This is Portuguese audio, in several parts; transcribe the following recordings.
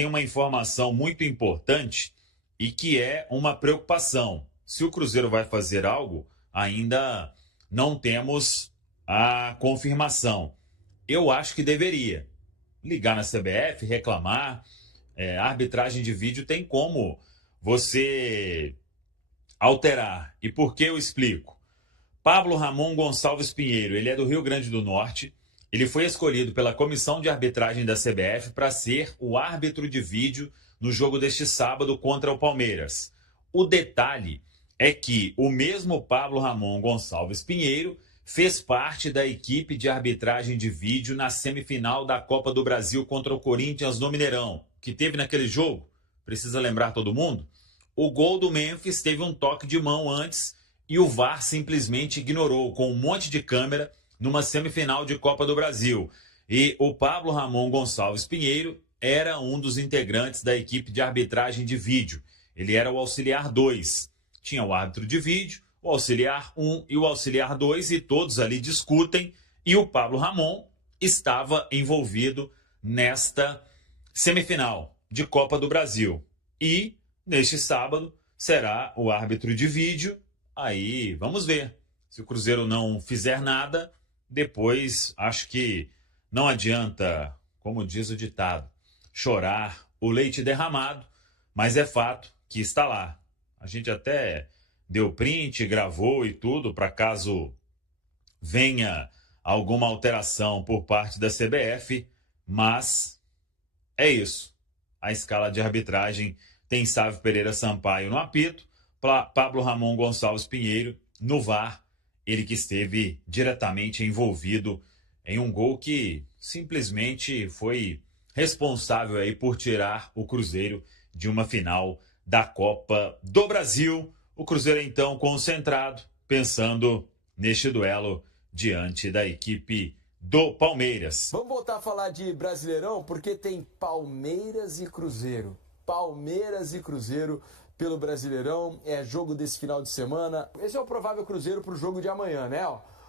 Tem uma informação muito importante e que é uma preocupação. Se o Cruzeiro vai fazer algo, ainda não temos a confirmação. Eu acho que deveria ligar na CBF, reclamar. A arbitragem de vídeo tem como você alterar. E por que eu explico? Pablo Ramon Gonçalves Pinheiro, ele é do Rio Grande do Norte. Ele foi escolhido pela comissão de arbitragem da CBF para ser o árbitro de vídeo no jogo deste sábado contra o Palmeiras. O detalhe é que o mesmo Pablo Ramon Gonçalves Pinheiro fez parte da equipe de arbitragem de vídeo na semifinal da Copa do Brasil contra o Corinthians no Mineirão, que teve naquele jogo, precisa lembrar todo mundo, o gol do Memphis teve um toque de mão antes e o VAR simplesmente ignorou com um monte de câmera numa semifinal de Copa do Brasil. E o Pablo Ramon Gonçalves Pinheiro era um dos integrantes da equipe de arbitragem de vídeo. Ele era o auxiliar 2. Tinha o árbitro de vídeo, o auxiliar 1 e o auxiliar 2, e todos ali discutem, e o Pablo Ramon estava envolvido nesta semifinal de Copa do Brasil. E, neste sábado, será o árbitro de vídeo. Aí, vamos ver. Se o Cruzeiro não fizer nada, depois acho que não adianta, como diz o ditado, chorar o leite derramado, mas é fato que está lá. A gente até deu print, gravou e tudo, para caso venha alguma alteração por parte da CBF, mas é isso. A escala de arbitragem tem Sávio Pereira Sampaio no apito, Pablo Ramon Gonçalves Pinheiro no VAR, ele que esteve diretamente envolvido em um gol que simplesmente foi responsável aí por tirar o Cruzeiro de uma final da Copa do Brasil. O Cruzeiro então concentrado, pensando neste duelo diante da equipe do Palmeiras. Vamos voltar a falar de Brasileirão, porque tem Palmeiras e Cruzeiro. Palmeiras e Cruzeiro pelo Brasileirão, é jogo desse final de semana. Esse é o provável Cruzeiro para o jogo de amanhã, né?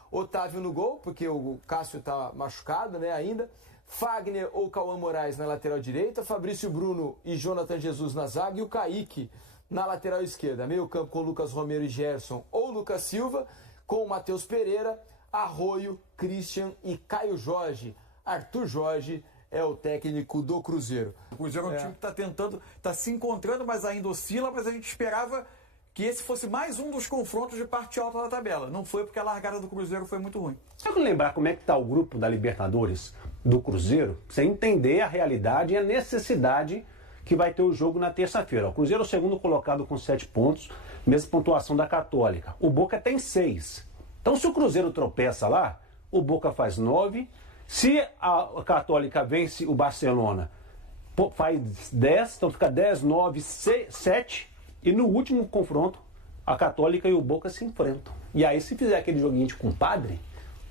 Otávio no gol, porque o Cássio está machucado, né, ainda. Fagner ou Cauã Moraes na lateral direita, Fabrício Bruno e Jonathan Jesus na zaga e o Kaique na lateral esquerda. Meio campo com Lucas Romero e Gerson ou Lucas Silva, com Matheus Pereira, Arroio, Christian e Caio Jorge. Arthur Jorge é o técnico do Cruzeiro. O Cruzeiro é um time que está tentando, está se encontrando, mas ainda oscila, mas a gente esperava que esse fosse mais um dos confrontos de parte alta da tabela. Não foi porque a largada do Cruzeiro foi muito ruim. Só que lembrar como é que está o grupo da Libertadores do Cruzeiro, sem entender a realidade e a necessidade que vai ter o jogo na terça-feira. O Cruzeiro é o segundo colocado com 7 pontos, mesma pontuação da Católica. O Boca tem 6. Então, se o Cruzeiro tropeça lá, o Boca faz 9. Se a Católica vence o Barcelona, faz 10. Então, fica 10, 9, 7. E no último confronto, a Católica e o Boca se enfrentam. E aí, se fizer aquele joguinho de compadre,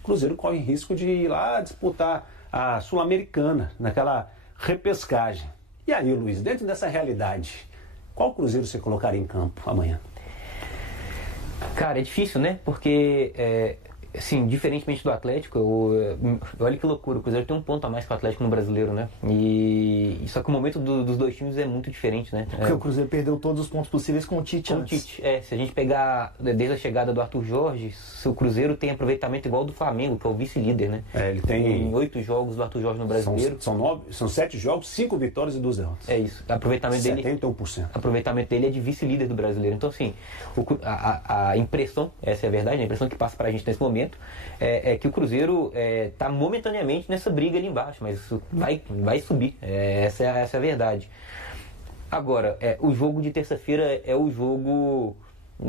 o Cruzeiro corre risco de ir lá disputar a Sul-Americana, naquela repescagem. E aí, Luiz, dentro dessa realidade, qual Cruzeiro você colocaria em campo amanhã? Cara, é difícil, né? Porque, assim, diferentemente do Atlético, olha que loucura, o Cruzeiro tem um ponto a mais que o Atlético no Brasileiro, né? Só que o momento dos dois times é muito diferente, né? Porque o Cruzeiro perdeu todos os pontos possíveis com o Tite antes. Se a gente pegar desde a chegada do Arthur Jorge, o Cruzeiro tem aproveitamento igual ao do Flamengo, que é o vice-líder, né? Ele tem... Em 8 jogos do Arthur Jorge no Brasileiro. São 7 jogos, 5 vitórias e 2 derrotas. É isso. O aproveitamento dele... 71%. O aproveitamento dele é de vice-líder do Brasileiro. Então, assim, a impressão, essa é a verdade, a impressão que passa pra gente nesse momento é que o Cruzeiro está momentaneamente nessa briga ali embaixo, mas isso vai subir. Essa é a verdade. Agora, o jogo de terça-feira é o jogo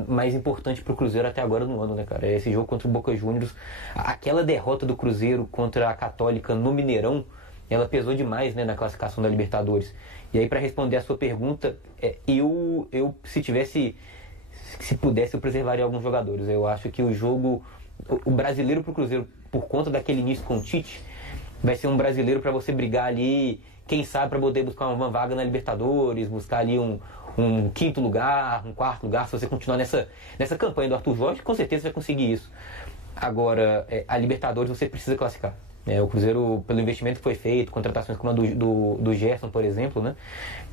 mais importante para o Cruzeiro até agora no ano, né, cara? Esse jogo contra o Boca Juniors. Aquela derrota do Cruzeiro contra a Católica no Mineirão, ela pesou demais, né, na classificação da Libertadores. E aí, para responder a sua pergunta, eu se pudesse, eu preservaria alguns jogadores. Eu acho que o brasileiro pro Cruzeiro, por conta daquele início com o Tite, vai ser um brasileiro para você brigar ali, quem sabe, para poder buscar uma vaga na Libertadores, buscar ali um quinto lugar, um quarto lugar. Se você continuar nessa campanha do Arthur Jorge, com certeza você vai conseguir isso. Agora, a Libertadores você precisa classificar. O Cruzeiro, pelo investimento que foi feito, contratações como a do Gerson, por exemplo, né?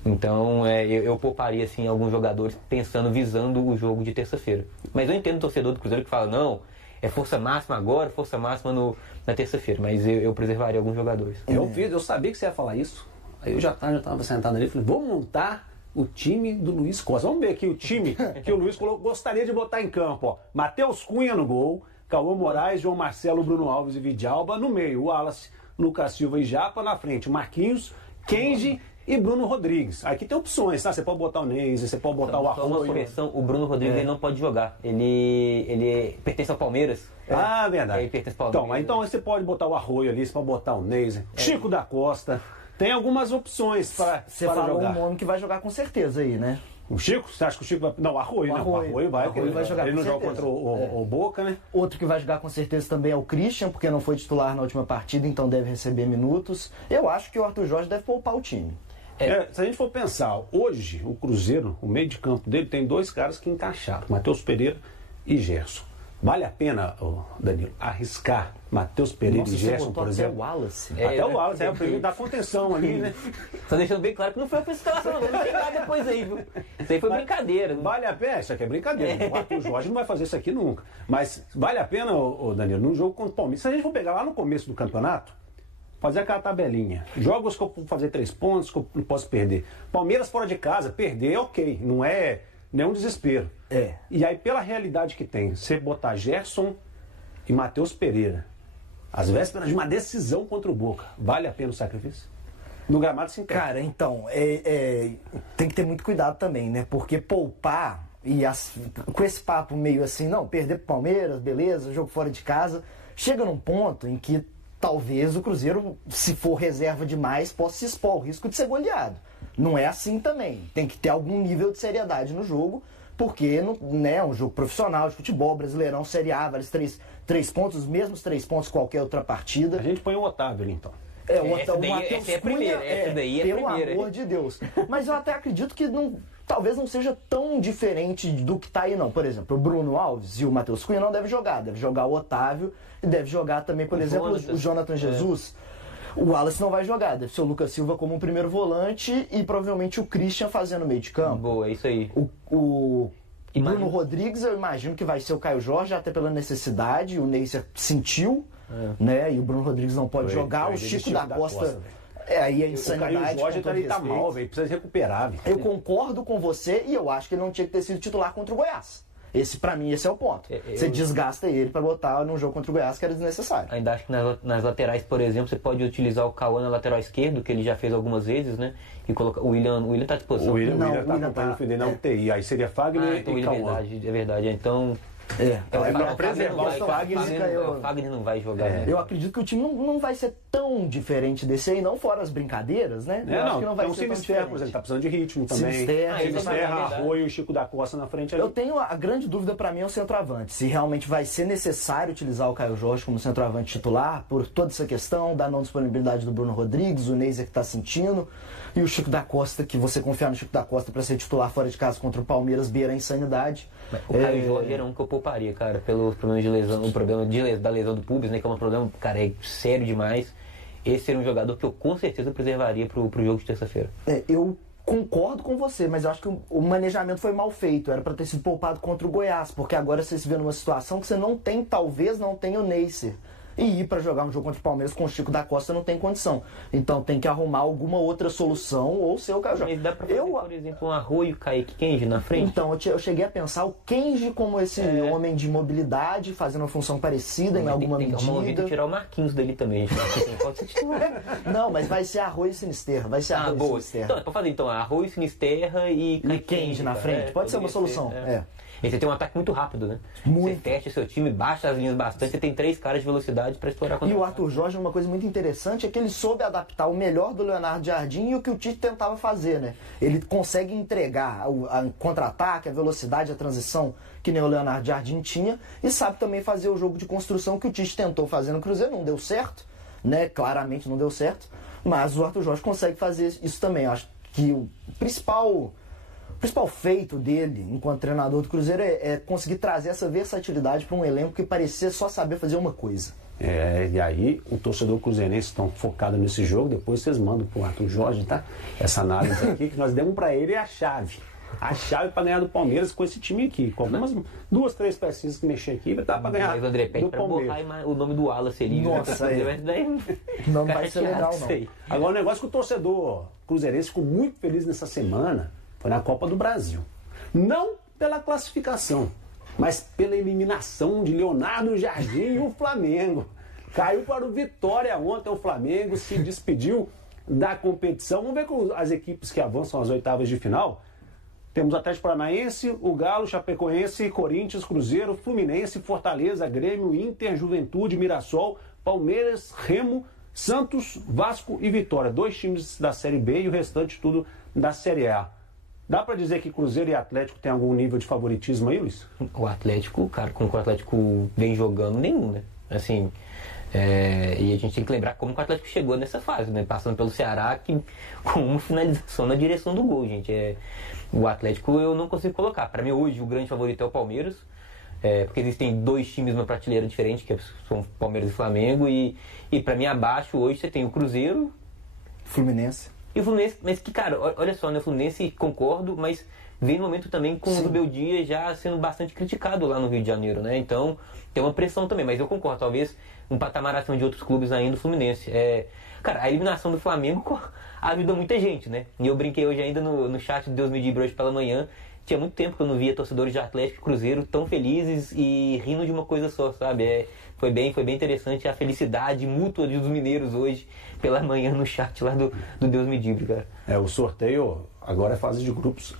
Então eu pouparia assim, alguns jogadores pensando, visando o jogo de terça-feira. Mas eu entendo o torcedor do Cruzeiro que fala, não, é força máxima agora, força máxima na terça-feira. Mas eu preservaria alguns jogadores. Eu sabia que você ia falar isso. Aí eu já estava sentado ali e falei, vou montar o time do Luiz Costa. Vamos ver aqui o time que o Luiz gostaria de botar em campo. Ó. Matheus Cunha no gol, Cauã Moraes, João Marcelo, Bruno Alves e Vidalba. No meio, o Wallace, Lucas Silva e Japa. Na frente, Marquinhos, Kenji e Bruno Rodrigues. Aqui tem opções, tá? Você pode botar o Neise, você pode botar o Arroio. Só uma correção, o Bruno Rodrigues ele não pode jogar. Ele pertence ao Palmeiras. Verdade. Ele pertence ao Palmeiras. Então você pode botar o Arroio ali, você pode botar o Neise. Chico da Costa. Tem algumas opções para Você para falou jogar. um nome que vai jogar com certeza aí, né? O Chico? Você acha que o Chico vai... Não, o Arroio, né? O Arroio vai. Arroio vai jogar ele com não joga certeza. contra o Boca, né? Outro que vai jogar com certeza também é o Christian, porque não foi titular na última partida, então deve receber minutos. Eu acho que o Arthur Jorge deve poupar o time. Se a gente for pensar, hoje o Cruzeiro, o meio de campo dele tem dois caras que encaixaram, Matheus Pereira e Gerson. Vale a pena, Danilo, arriscar Matheus Pereira e Gerson, por exemplo? Até o Wallace. Até o Wallace, é o primeiro da contenção ali, né? Só deixando bem claro que não foi a situação, não tem nada depois aí, viu? Isso aí foi brincadeira. Vale a pena? Isso aqui é brincadeira. O Arthur Jorge não vai fazer isso aqui nunca. Mas vale a pena, Danilo, num jogo contra o Palmeiras. Se a gente for pegar lá no começo do campeonato, fazer aquela tabelinha. Jogos que eu vou fazer 3 pontos, que eu não posso perder. Palmeiras fora de casa, perder é ok. Não é nenhum desespero. E aí, pela realidade que tem, você botar Gerson e Matheus Pereira, às vésperas de uma decisão contra o Boca, vale a pena o sacrifício? No gramado se entende. Cara, então, tem que ter muito cuidado também, né? Porque poupar com esse papo meio assim, não, perder pro Palmeiras, beleza, jogo fora de casa, chega num ponto em que talvez o Cruzeiro, se for reserva demais, possa se expor ao risco de ser goleado. Não é assim também. Tem que ter algum nível de seriedade no jogo, porque é um jogo profissional de futebol, Brasileirão, Série A, vale 3 pontos, os mesmos 3 pontos qualquer outra partida. A gente põe o Otávio ali, então. Essa é a primeira. Pelo amor de Deus. Mas eu até acredito que talvez não seja tão diferente do que tá aí, não. Por exemplo, o Bruno Alves e o Matheus Cunha não devem jogar. Deve jogar o Otávio e deve jogar também, por exemplo, o Jonathan Jesus. O Wallace não vai jogar, deve ser o Lucas Silva como um primeiro volante e provavelmente o Christian fazendo meio de campo. Boa, é isso aí. O Bruno Rodrigues, eu imagino que vai ser o Caio Jorge, até pela necessidade, o Neisser sentiu, né? E o Bruno Rodrigues não pode jogar, o Chico da Costa aí é insanidade. O Caio Jorge tá mal, velho, precisa recuperar. Véio. Eu concordo com você e eu acho que ele não tinha que ter sido titular contra o Goiás. Pra mim, esse é o ponto. Você desgasta ele pra botar num jogo contra o Goiás que era desnecessário. Ainda acho que nas laterais, por exemplo, você pode utilizar o Cauã na lateral esquerdo, que ele já fez algumas vezes, né? E colocar o William tá à disposição. O William tá acompanhando o Fidel na UTI. Aí seria Fagner então e Cauã. É verdade. Então... pra preservar o Fagner não vai jogar. Né? Eu acredito que o time não vai ser tão diferente desse aí, não, fora as brincadeiras, né? Eu acho que não vai ser tão diferente. Por exemplo, tá precisando de ritmo também. Sinisterra, Arroio e Chico da Costa na frente ali. Eu tenho a grande dúvida pra mim é o centroavante. Se realmente vai ser necessário utilizar o Caio Jorge como centroavante titular, por toda essa questão da não disponibilidade do Bruno Rodrigues, o Neisser que tá sentindo, e o Chico da Costa, que você confiar no Chico da Costa pra ser titular fora de casa contra o Palmeiras, beira a insanidade. O Caio Jorge era um que eu pouparia, cara, pelos problemas de lesão, o problema da lesão do pubis, né, que é um problema, cara, é sério demais. Esse seria um jogador que eu com certeza preservaria pro jogo de terça-feira. Eu concordo com você, mas eu acho que o manejamento foi mal feito. Era para ter sido poupado contra o Goiás, porque agora você se vê numa situação que você talvez não tenha o Neisser. E ir para jogar um jogo contra o Palmeiras com o Chico da Costa não tem condição. Então tem que arrumar alguma outra solução ou ser o Caio Jorge. Mas dá pra fazer, por exemplo, um Arroio, Kaique, Kenji na frente? Então, eu cheguei a pensar o Kenji como esse homem de mobilidade, fazendo uma função parecida em alguma medida. Tem que tirar o Marquinhos dali também. Pode ser titular. Não, mas vai ser Arroio e Sinisterra. Vai ser Arroio e Sinisterra. Então, pode fazer Arroio, Sinisterra e Kenji na frente. Pode ser uma solução. E você tem um ataque muito rápido, né? Muito. Você fecha seu time, baixa as linhas bastante, você tem 3 caras de velocidade para explorar contra. E o Arthur Jorge, uma coisa muito interessante é que ele soube adaptar o melhor do Leonardo Jardim e o que o Tite tentava fazer, né? Ele consegue entregar a contra-ataque, a velocidade, a transição que nem o Leonardo Jardim tinha e sabe também fazer o jogo de construção que o Tite tentou fazer no Cruzeiro, não deu certo, né? Claramente não deu certo, mas o Arthur Jorge consegue fazer isso também. Eu acho que o principal feito dele, enquanto treinador do Cruzeiro, é conseguir trazer essa versatilidade para um elenco que parecia só saber fazer uma coisa. E aí o torcedor cruzeirense estão focado nesse jogo, depois vocês mandam pro Arthur Jorge, tá? Essa análise aqui que nós demos para ele é a chave. A chave para ganhar do Palmeiras com esse time aqui. Com algumas 2, 3 pecinhas que mexer aqui, dá para ganhar. Mas o André pede do para Palmeiras. borrar o nome do Wallace ali. Nossa, não vai ser legal, não. Agora, o negócio que o torcedor cruzeirense ficou muito feliz nessa semana foi na Copa do Brasil. Não pela classificação, mas pela eliminação de Leonardo Jardim e o Flamengo. Caiu para o Vitória ontem, o Flamengo se despediu da competição. Vamos ver com as equipes que avançam às oitavas de final. Temos Atlético Paranaense, o Galo, Chapecoense, Corinthians, Cruzeiro, Fluminense, Fortaleza, Grêmio, Inter, Juventude, Mirassol, Palmeiras, Remo, Santos, Vasco e Vitória. 2 times da Série B e o restante tudo da Série A. Dá pra dizer que Cruzeiro e Atlético tem algum nível de favoritismo aí, Luiz? O Atlético, cara, como o Atlético vem jogando, nenhum, né? Assim, e a gente tem que lembrar como que o Atlético chegou nessa fase, né? Passando pelo Ceará, com uma finalização na direção do gol, gente. O Atlético eu não consigo colocar. Para mim, hoje, o grande favorito é o Palmeiras, porque existem 2 times numa prateleira diferente, que são Palmeiras e Flamengo, e para mim, abaixo, hoje, você tem o Cruzeiro... Fluminense. E o Fluminense, mas que, cara, olha só, né? O Fluminense, concordo, mas vem no momento também com o Rubel Dias já sendo bastante criticado lá no Rio de Janeiro, né? Então, tem uma pressão também, mas eu concordo, talvez um patamar acima de outros clubes ainda o Fluminense. Cara, a eliminação do Flamengo ajuda muita gente, né? E eu brinquei hoje ainda no chat do Deus Me Livre hoje pela manhã. Tinha muito tempo que eu não via torcedores de Atlético e Cruzeiro tão felizes e rindo de uma coisa só, sabe? Foi bem interessante a felicidade mútua dos mineiros hoje pela manhã no chat lá do Deus Me Livre, cara. O sorteio agora é fase de grupos,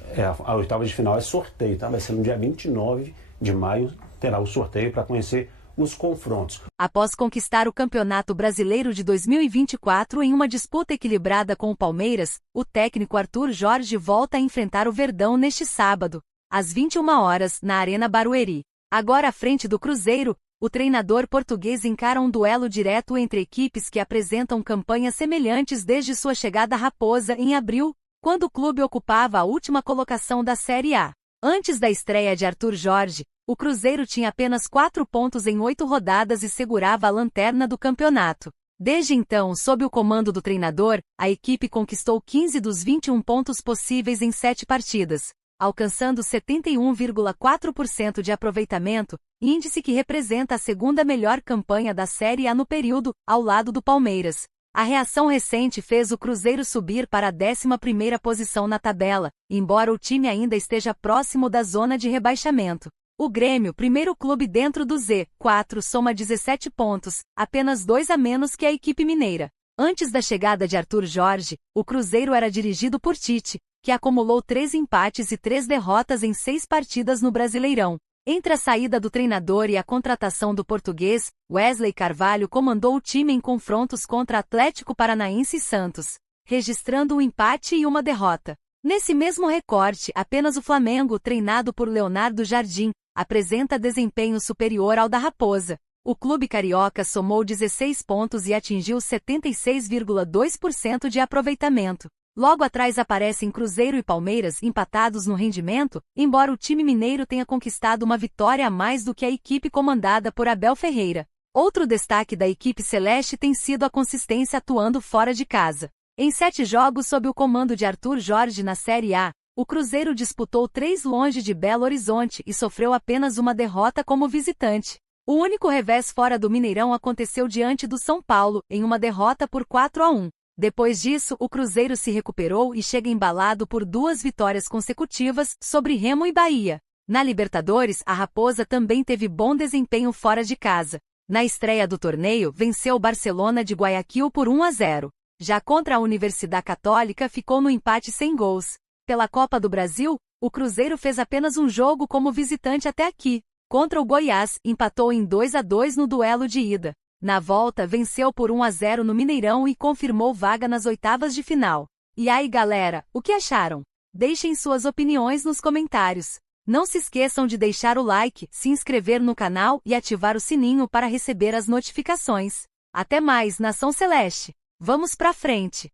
a oitava de final é sorteio, tá? Vai ser no dia 29 de maio, terá o sorteio para conhecer os confrontos. Após conquistar o Campeonato Brasileiro de 2024 em uma disputa equilibrada com o Palmeiras, o técnico Arthur Jorge volta a enfrentar o Verdão neste sábado, às 21 horas, na Arena Barueri. Agora à frente do Cruzeiro, o treinador português encara um duelo direto entre equipes que apresentam campanhas semelhantes desde sua chegada à Raposa em abril, quando o clube ocupava a última colocação da Série A. Antes da estreia de Arthur Jorge, o Cruzeiro tinha apenas 4 pontos em 8 rodadas e segurava a lanterna do campeonato. Desde então, sob o comando do treinador, a equipe conquistou 15 dos 21 pontos possíveis em 7 partidas, alcançando 71,4% de aproveitamento, índice que representa a segunda melhor campanha da Série A no período, ao lado do Palmeiras. A reação recente fez o Cruzeiro subir para a 11ª posição na tabela, embora o time ainda esteja próximo da zona de rebaixamento. O Grêmio, primeiro clube dentro do Z4, soma 17 pontos, apenas 2 a menos que a equipe mineira. Antes da chegada de Arthur Jorge, o Cruzeiro era dirigido por Tite, que acumulou 3 empates e 3 derrotas em 6 partidas no Brasileirão. Entre a saída do treinador e a contratação do português, Wesley Carvalho comandou o time em confrontos contra Atlético Paranaense e Santos, registrando um empate e uma derrota. Nesse mesmo recorte, apenas o Flamengo, treinado por Leonardo Jardim, apresenta desempenho superior ao da Raposa. O clube carioca somou 16 pontos e atingiu 76,2% de aproveitamento. Logo atrás aparecem Cruzeiro e Palmeiras empatados no rendimento, embora o time mineiro tenha conquistado uma vitória a mais do que a equipe comandada por Abel Ferreira. Outro destaque da equipe celeste tem sido a consistência atuando fora de casa. Em 7 jogos sob o comando de Arthur Jorge na Série A, o Cruzeiro disputou 3 longe de Belo Horizonte e sofreu apenas uma derrota como visitante. O único revés fora do Mineirão aconteceu diante do São Paulo, em uma derrota por 4-1. Depois disso, o Cruzeiro se recuperou e chega embalado por 2 vitórias consecutivas sobre Remo e Bahia. Na Libertadores, a Raposa também teve bom desempenho fora de casa. Na estreia do torneio, venceu o Barcelona de Guayaquil por 1-0. Já contra a Universidade Católica ficou no empate sem gols. Pela Copa do Brasil, o Cruzeiro fez apenas um jogo como visitante até aqui. Contra o Goiás, empatou em 2-2 no duelo de ida. Na volta, venceu por 1-0 no Mineirão e confirmou vaga nas oitavas de final. E aí, galera, o que acharam? Deixem suas opiniões nos comentários. Não se esqueçam de deixar o like, se inscrever no canal e ativar o sininho para receber as notificações. Até mais, Nação Celeste! Vamos pra frente!